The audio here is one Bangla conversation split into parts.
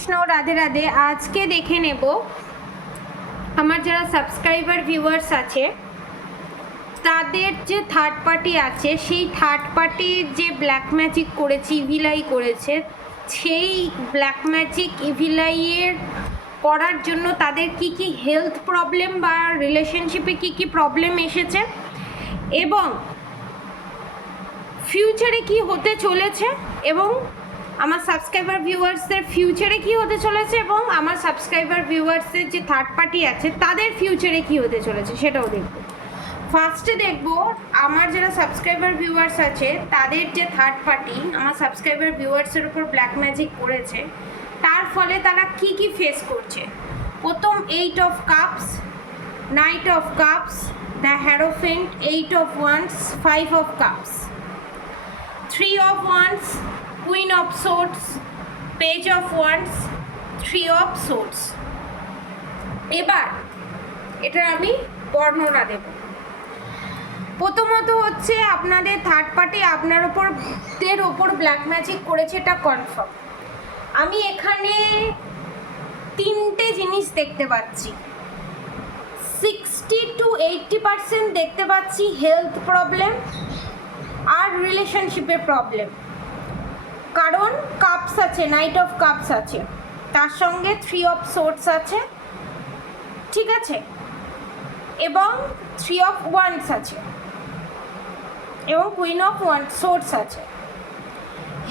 কৃষ্ণ রাধে রাধে। আজকে দেখে নেব আমার যারা সাবস্ক্রাইবার ভিউয়ার্স আছে তাদের যে থার্ড পার্টি আছে, সেই থার্ড পার্টির যে ব্ল্যাক ম্যাজিক করেছে, ইভিলাই করেছে, সেই ব্ল্যাক ম্যাজিক ইভিলাইয়ের করার জন্য তাদের কি কি হেলথ প্রবলেম বা রিলেশনশিপে কি কি প্রবলেম এসেছে এবং ফিউচারে কি হতে চলেছে এবং আমার সাবস্ক্রাইবার ভিউয়ার্সদের ফিউচারে কি হতে চলেছে এবং আমার সাবস্ক্রাইবার ভিউয়ার্সের যে থার্ড পার্টি আছে তাদের ফিউচারে কি হতে চলেছে সেটাও দেখব। ফার্স্টে দেখব আমার যারা সাবস্ক্রাইবার ভিউয়ার্স আছে তাদের যে থার্ড পার্টি আমার সাবস্ক্রাইবার ভিউয়ার্সের উপর ব্ল্যাক ম্যাজিক করেছে, তার ফলে তারা কি কি ফেস করছে। প্রথম 8 of cups, night of cups, the হ্যারোফেন্ট, 8 of wands, 5 of cups, 3 of wands, queen of swords, page of wands, 3 of swords। এবার এটা আমি বর্ণনা দেব। প্রথমত হচ্ছে আপনাদের থার্ড পার্টি আপনার ওপর ব্ল্যাক ম্যাজিক করেছে, এটা কনফার্ম। আমি এখানে তিনটে জিনিস দেখতে পাচ্ছি। 60 to 80% দেখতে পাচ্ছি হেলথ প্রবলেম আর রিলেশনশিপের প্রবলেম, কারণ কাপস আছে, নাইট অফ কাপস আছে, তার সঙ্গে 3 অফ সোর্স আছে, ঠিক আছে, এবং 3 অফ ওয়ান্স আছে এবং কুইন অফ ওয়ান সোর্স আছে।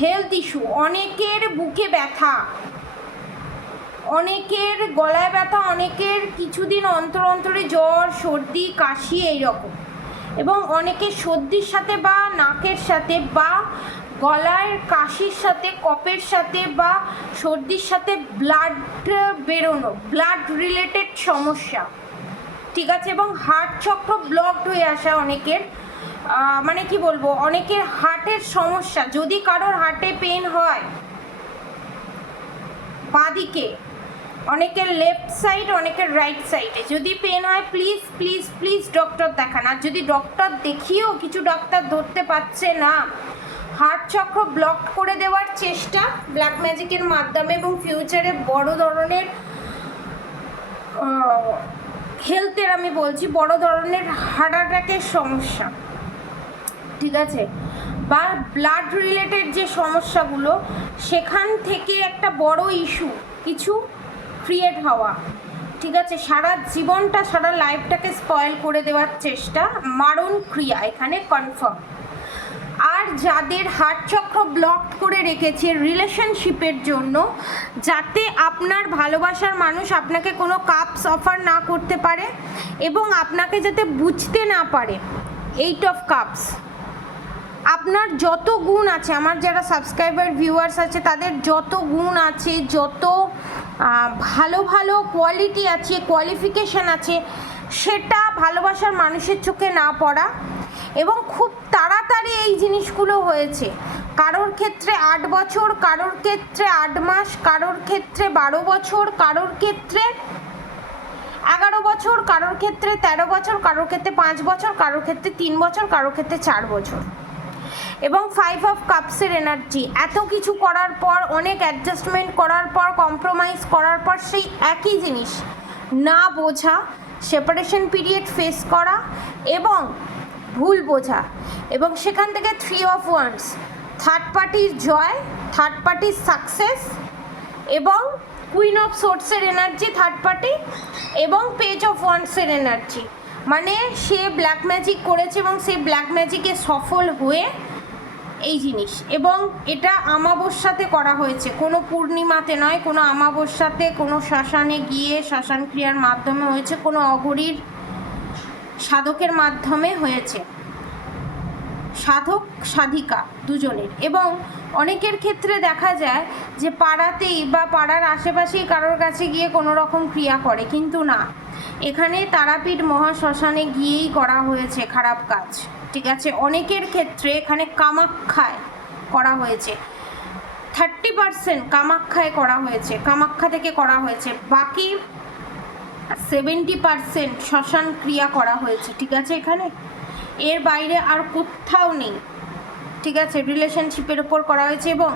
হেলথ ইস্যু, অনেকের বুকে ব্যথা, অনেকের গলায় ব্যথা, অনেকের কিছুদিন অন্তর অন্তরে জ্বর, সর্দি, কাশি এইরকম, এবং অনেকের সর্দির সাথে বা নাকের সাথে বা গলার কাশির সাথে, কফের সাথে বা সর্দির সাথে ব্লাড বেরোনো, ব্লাড রিলেটেড সমস্যা, ঠিক আছে, এবং হার্ট চক্র ব্লকড হয়ে আসা অনেকের, মানে কি বলবো, অনেকের হার্টের সমস্যা। যদি কারোর হার্টে পেন হয় বাঁদিকে, অনেকের লেফট সাইড, অনেকের রাইট সাইডে যদি পেন হয়, প্লিজ প্লিজ প্লিজ ডক্টর দেখান। আর যদি ডক্টর দেখিয়েও কিছু ডাক্তার ধরতে পারছে না, হার্ট চক্র ব্লক করে দেওয়ার চেষ্টা ব্ল্যাক ম্যাজিকের মাধ্যমে, এবং ফিউচারে বড় ধরনের হেলথের, আমি বলছি বড় ধরনের হার্ট অ্যাটাকের সমস্যা, ঠিক আছে, বা ব্লাড রিলেটেড যে সমস্যাগুলো, সেখান থেকে একটা বড় ইস্যু কিছু ক্রিয়েট হওয়া, ঠিক আছে, সারা জীবনটা, সারা লাইফটাকে স্পয়েল করে দেওয়ার চেষ্টা, মারণ ক্রিয়া এখানে কনফার্ম। আর যাদের হার্ট চক্র ব্লক করে রেখেছে রিলেশনশিপের জন্য, যাতে আপনার ভালোবাসার মানুষ আপনাকে কোনো কাপস অফার না করতে পারে এবং আপনাকে যাতে বুঝতে না পারে, 8 অফ কাপস, আপনার যত গুণ আছে, আমার যারা সাবস্ক্রাইবার ভিউয়ার্স আছে তাদের যত গুণ আছে, যত ভালো ভালো কোয়ালিটি আছে, কোয়ালিফিকেশান আছে, সেটা ভালোবাসার মানুষের চোখে না পড়া, এবং খুব তাড়াতাড়ি এই জিনিসগুলো হয়েছে। কারোর ক্ষেত্রে 8 বছর, কারোর ক্ষেত্রে 8 মাস, কারোর ক্ষেত্রে 12 বছর, কারোর ক্ষেত্রে 11 বছর, কারোর ক্ষেত্রে 13 বছর, কারোর ক্ষেত্রে 5 বছর, কারোর ক্ষেত্রে 3 বছর, কারোর ক্ষেত্রে 4 বছর, এবং 5 অফ কাপসের এনার্জি। এত কিছু করার পর, অনেক অ্যাডজাস্টমেন্ট করার পর, কম্প্রোমাইজ করার পর, সেই একই জিনিস না বোঝা, সেপারেশন পিরিয়ড ফেস করা এবং ভুল বোঝা, এবং সেখান থেকে 3 অফ ওয়ান্স, থার্ড পার্টির জয়, থার্ড পার্টির সাকসেস, এবং কুইন অফ সোর্সের এনার্জি থার্ড পার্টি, এবং পেজ অফ ওয়ান্সের এনার্জি, মানে সে ব্ল্যাক ম্যাজিক করেছে এবং সেই ব্ল্যাক ম্যাজিকে সফল হয়ে এই জিনিস, এবং এটা আমাবস্যাতে করা হয়েছে, কোনো পূর্ণিমাতে নয়, কোনো আমাবস্যাতে, কোনো শ্মশানে গিয়ে শ্মশান ক্রিয়ার মাধ্যমে হয়েছে, কোনো অঘরীর সাধকের মাধ্যমে হয়েছে, সাধক সাধিকা দুজনের। এবং অনেকের ক্ষেত্রে দেখা যায় যে পাড়াতেই বা পাড়ার আশেপাশেই কারোর কাছে গিয়ে কোনো রকম ক্রিয়া করে, কিন্তু না, এখানে তারাপীঠ মহাশ্মশানে গিয়েই করা হয়েছে খারাপ কাজ, ঠিক আছে। অনেকের ক্ষেত্রে এখানে কামাখ্যায় করা হয়েছে, 30% কামাখ্যায় করা হয়েছে, কামাখ্যা থেকে করা হয়েছে, বাকি 70% শ্মশান ক্রিয়া করা হয়েছে, ঠিক আছে। এখানে এর বাইরে আর কোথাও নেই, ঠিক আছে। রিলেশনশিপের ওপর করা হয়েছে, এবং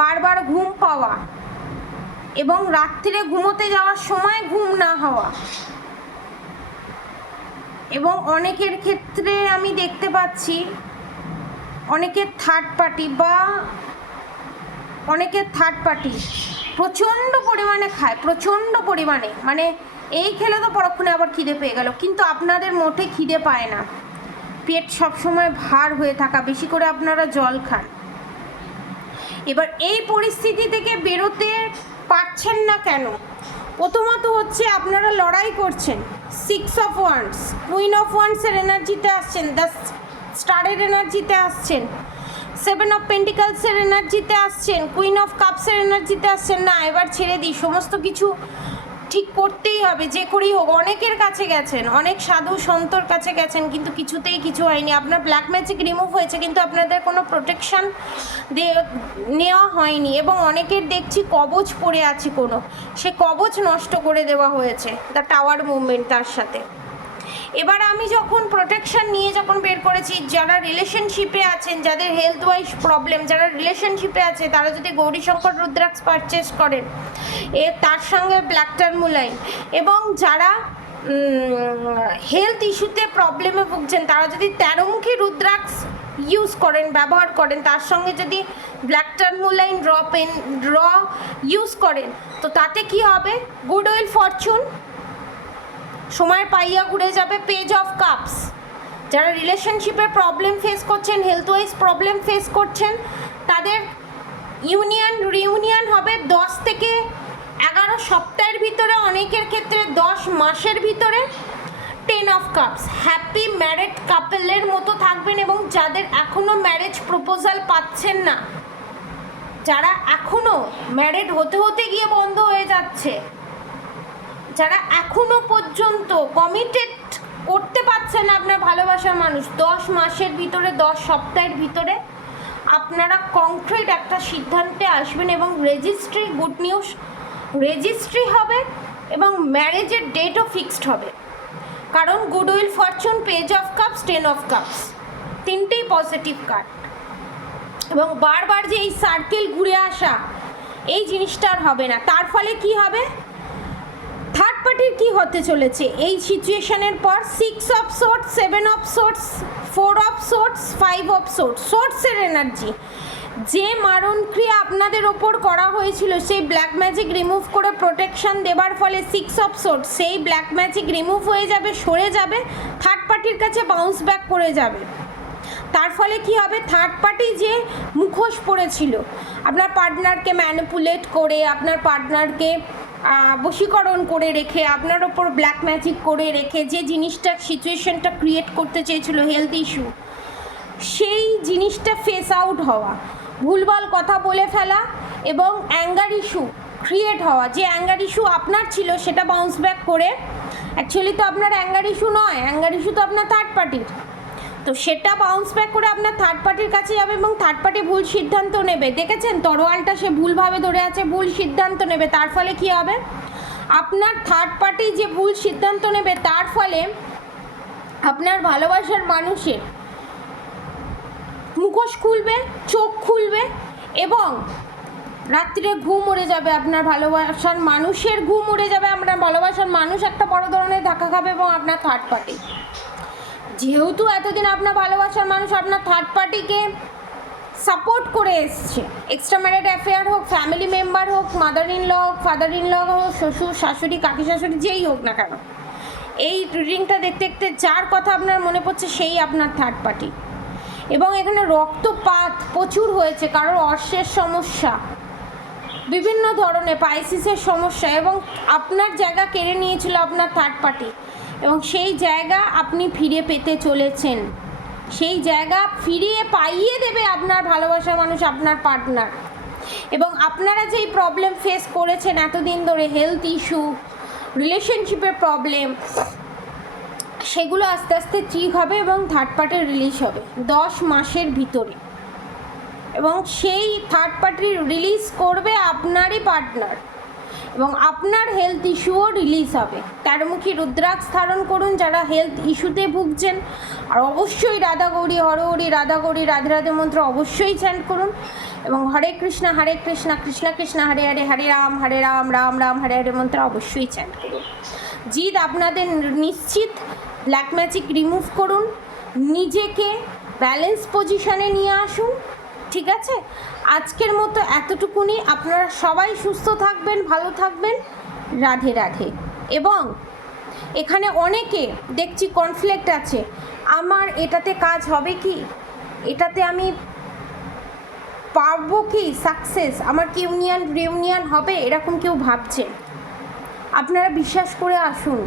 বারবার ঘুম পাওয়া, এবং রাত্রিরে ঘুমোতে যাওয়ার সময় ঘুম না হওয়া, এবং অনেকের ক্ষেত্রে আমি দেখতে পাচ্ছি অনেকের থার্ড পার্টি প্রচণ্ড পরিমাণে খায়, প্রচণ্ড পরিমাণে, মানে এই খেলে তো পরক্ষণে আবার খিদে পেয়ে গেল, কিন্তু আপনাদের মোটে খিদে পায় না, পেট সবসময় ভার হয়ে থাকা, বেশি করে আপনারা জল খান। এবার এই পরিস্থিতি থেকে বেরোতে পারছেন না কেন? প্রথমত হচ্ছে আপনারা লড়াই করছেন, 6 অফ ওয়ান্ডস, কুইন অফ ওয়ান্ডসের এনার্জিতে আসছেন, দ্য স্টারের এনার্জিতে আসছেন, 7 অফ পেন্টিকলসের এনার্জিতে আসছেন, কুইন অফ কাপসের এনার্জিতে আসছেন। না, এবার ছেড়ে দিই, সমস্ত কিছু ঠিক করতেই হবে, যে করেই হোক। অনেকের কাছে গেছেন, অনেক সাধু সন্তর কাছে গেছেন, কিন্তু কিছুতেই কিছু হয়নি। আপনার ব্ল্যাক ম্যাজিক রিমুভ হয়েছে, কিন্তু আপনাদের কোনো প্রোটেকশান নেওয়া হয়নি, এবং অনেকের দেখছি কবচ পড়ে আছে কোনো, সে কবচ নষ্ট করে দেওয়া হয়েছে দ্য টাওয়ার মুভমেন্ট তার সাথে। এবার আমি যখন প্রোটেকশান নিয়ে যখন বের করেছি, যারা রিলেশনশিপে আছেন, যাদের হেলথ ওয়াইজ প্রবলেম, যারা রিলেশনশিপে আছে, তারা যদি গৌরীশঙ্কর রুদ্রাক্ষ পারচেস করেন, তার সঙ্গে ব্ল্যাক টার্মুলাইন, এবং যারা হেলথ ইস্যুতে প্রবলেমে ভুগছেন, তারা যদি 13মুখী রুদ্রাক্ষ ইউজ করেন, ব্যবহার করেন, তার সঙ্গে যদি ব্ল্যাক টার্মুলাইন র ইউজ করেন, তো তাতে কি হবে? গুড উইল, ফরচুন, সময়ের পাইয়া ঘুরে যাবে, পেজ অফ কাপস। যারা রিলেশনশিপের প্রবলেম ফেস করছেন, হেলথ ওয়াইজ প্রবলেম ফেস করছেন, তাদের রিউনিয়ন হবে 10 থেকে 11 সপ্তাহের ভিতরে, অনেকের ক্ষেত্রে 10 মাসের ভিতরে। 10 অফ কাপস, হ্যাপি ম্যারেড কাপলের মতো থাকবেন। এবং যাদের এখনও ম্যারেজ প্রপোজাল পাচ্ছেন না, যারা এখনও ম্যারেড হতে হতে গিয়ে বন্ধ হয়ে যাচ্ছে, যারা এখনো পর্যন্ত কমিটেড করতে পারছেন আপনার ভালোবাসার মানুষ, 10 মাসের ভিতরে, 10 সপ্তাহের ভিতরে আপনারা কংক্রিট একটা সিদ্ধান্তে আসবেন, এবং রেজিস্ট্রি, গুড নিউজ, রেজিস্ট্রি হবে, এবং ম্যারেজের ডেটও ফিক্সড হবে। কারণ good will, Fortune, page of cups, 10 of cups, তিনটেই পজিটিভ কার্ড। এবং বারবার যে এই সার্কেল ঘুরে আসা, এই জিনিসটা আর হবে না। তার ফলে কি হবে? থার্ড পার্টির কি হতে চলেছে এই সিচুয়েশনের পর? 6 of sorts, 7 of sorts, 4 of sorts, 5 of sorts, সোর্টসের এনার্জি। যে মারণ ক্রিয়া আপনাদের ওপর করা হয়েছিল, সেই ব্ল্যাক ম্যাজিক রিমুভ করে প্রোটেকশন দেবার ফলে 6 অফ সোর্টস, সেই ব্ল্যাক ম্যাজিক রিমুভ হয়ে যাবে, সরে যাবে, থার্ড পার্টির কাছে বাউন্স ব্যাক করে যাবে। তার ফলে কি হবে? থার্ড পার্টি যে মুখোশ পড়েছিল, আপনার পার্টনারকে ম্যানিপুলেট করে, আপনার পার্টনারকে বশীকরণ করে রেখে, আপনার ওপর ব্ল্যাক ম্যাজিক করে রেখে, যে জিনিসটা, সিচুয়েশনটা ক্রিয়েট করতে চেয়েছিল, হেলথ ইস্যু, সেই জিনিসটা ফেস আউট হওয়া, ভুলভাল কথা বলে ফেলা, এবং অ্যাঙ্গার ইস্যু ক্রিয়েট হওয়া। যে অ্যাঙ্গার ইস্যু আপনার ছিল, সেটা বাউন্স ব্যাক করে, অ্যাকচুয়ালি তো আপনার অ্যাঙ্গার ইস্যু নয়, অ্যাঙ্গার ইস্যু তো আপনার থার্ড পার্টির, তো সেটা বাউন্স ব্যাক করে আপনার থার্ড পার্টির কাছে যাবে, এবং থার্ড পার্টি ভুল সিদ্ধান্ত নেবে। দেখেছেন, তরোয়ালটা সে ভুলভাবে ধরে আছে, ভুল সিদ্ধান্ত নেবে। তার ফলে কি হবে? আপনার থার্ড পার্টি যে ভুল সিদ্ধান্ত নেবে, তার ফলে আপনার ভালোবাসার মানুষের মুখোশ খুলবে, চোখ খুলবে, এবং রাত্রিরে ঘুম উড়ে যাবে, আপনার ভালোবাসার মানুষের ঘুম উড়ে যাবে, আপনার ভালোবাসার মানুষ একটা বড় ধরনের ধাক্কা খাবে, এবং আপনার থার্ড পার্টি, যেহেতু এতদিন আপনার ভালোবাসার মানুষ আপনার থার্ড পার্টিকে সাপোর্ট করে এসছে, এক্সট্রা ম্যারিড অ্যাফেয়ার হোক, ফ্যামিলি মেম্বার হোক, মাদার ইন ল হোক, ফাদার ইন ল হোক, শ্বশুর শাশুড়ি, কাকি শাশুড়ি, যেই হোক না কেন, এই রিডিংটা দেখতে দেখতে যার কথা আপনার মনে পড়ছে, সেই আপনার থার্ড পার্টি। এবং এখানে রক্তপাত প্রচুর হয়েছে, কারোর অর্শের সমস্যা, বিভিন্ন ধরনের পাইসিসের সমস্যা, এবং আপনার জায়গা কেড়ে নিয়েছিল আপনার থার্ড পার্টি, এবং সেই জায়গা আপনি ফিরে পেতে চলেছেন, সেই জায়গা ফিরিয়ে পাইয়ে দেবে আপনার ভালোবাসার মানুষ, আপনার পার্টনার। এবং আপনারা যেই প্রবলেম ফেস করেছেন এতদিন ধরে, হেলথ ইস্যু, রিলেশনশিপের প্রবলেম, সেগুলো আস্তে আস্তে ঠিক হবে, এবং থার্ড পার্টি রিলিজ হবে 10 মাসের ভিতরে। এবং সেই থার্ড পার্টি রিলিজ করবে আপনারই পার্টনার, এবং আপনার হেলথ ইস্যুও রিলিজ হবে। তেরোমুখী রুদ্রাক্ষ ধারণ করুন যারা হেলথ ইস্যুতে ভুগছেন, আর অবশ্যই রাধা গৌরী হরহরি রাধা গৌরী রাধে রাধে মন্ত্র অবশ্যই চ্যান্ট করুন, এবং হরে কৃষ্ণ কৃষ্ণ কৃষ্ণ হরে হরে হরে রাম রাম রাম হরে হরে মন্ত্র অবশ্যই চ্যান্ট করুন। জিত আপনাদের নিশ্চিত। ব্ল্যাক ম্যাজিক রিমুভ করুন, নিজেকে ব্যালেন্স পজিশনে নিয়ে আসুন, ঠিক আছে? আজকের মতো এতটুকুনি। আপনারা সবাই সুস্থ থাকবেন, ভালো থাকবেন, রাধে রাধে। এবং এখানে অনেকে দেখছি কনফ্লিক্ট আছে, আমার এটাতে কাজ হবে কি, এটাতে আমি পারবো কি সাকসেস, আমার কি রিউনিয়ন হবে, এরকম কেউ ভাবছেন। আপনারা বিশ্বাস করে আসুন,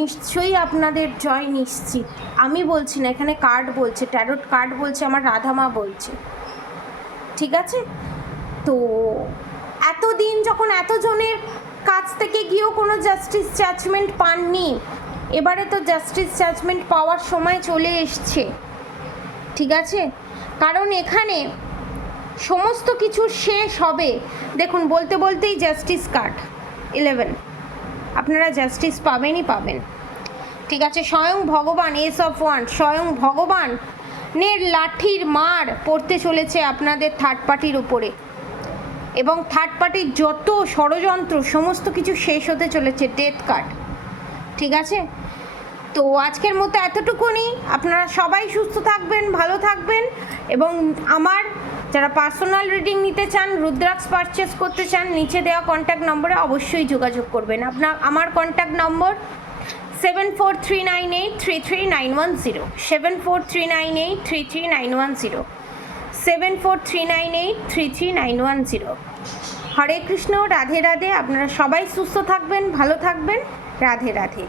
নিশ্চয়ই আপনাদের জয় নিশ্চিত। আমি বলছি না, এখানে কার্ড বলছে, ট্যারোট কার্ড বলছে, আমার রাধামা বলছে, ঠিক আছে? তো এতদিন যখন এতজনের কাছ থেকে গিয়েও কোনো জাস্টিস জাজমেন্ট পাননি, এবারে তো জাস্টিস জাজমেন্ট পাওয়ার সময় চলে এসছে, ঠিক আছে? কারণ এখানে সমস্ত কিছু শেষ হবে। দেখুন, বলতে বলতেই জাস্টিস কার্ড 11, আপনারা জাস্টিস পাবেনই পাবেন, ঠিক আছে? স্বয়ং ভগবান, এস অফ ওয়ান, স্বয়ং ভগবানের লাঠির মার পড়তে চলেছে আপনাদের থার্ড পার্টির উপরে, এবং থার্ড পার্টির যত ষড়যন্ত্র সমস্ত কিছু শেষ হতে চলেছে। ডেথ কার্ড, ঠিক আছে? তো আজকের মতো এতটুকুনি। আপনারা সবাই সুস্থ থাকবেন, ভালো থাকবেন, এবং আমার যারা পার্সোনাল রিডিং নিতে চান, রুদ্রাক্ষ পারচেস করতে চান, নিচে দেওয়া কন্ট্যাক্ট নম্বরে অবশ্যই যোগাযোগ করবেন। আমার কন্ট্যাক্ট নম্বর 7439833910, 7439833910, 7439833910। হরে কৃষ্ণ, রাধে রাধে। আপনারা সবাই সুস্থ থাকবেন, ভালো থাকবেন, রাধে রাধে।